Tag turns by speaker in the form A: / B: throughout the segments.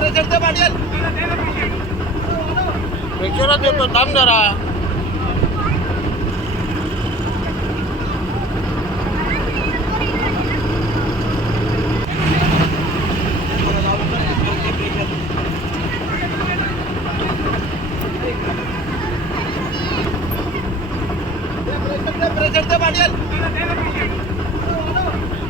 A: प्रेशरचं पाटील. प्रेशरच येतो थांब जरा.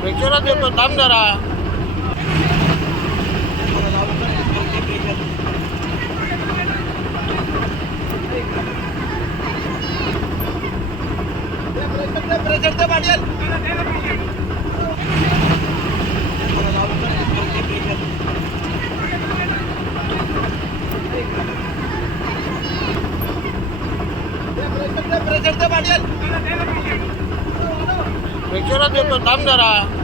A: प्रेशरच येतो थांब जरा. प्रेक्षरात देतो थांब जरा.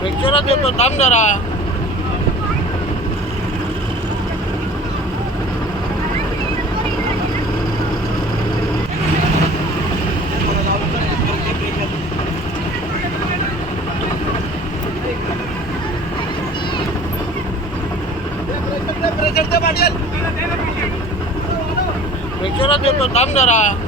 A: प्रेक्षरात देतो थांब जरा. प्रेक्षरात देतो थांब जरा.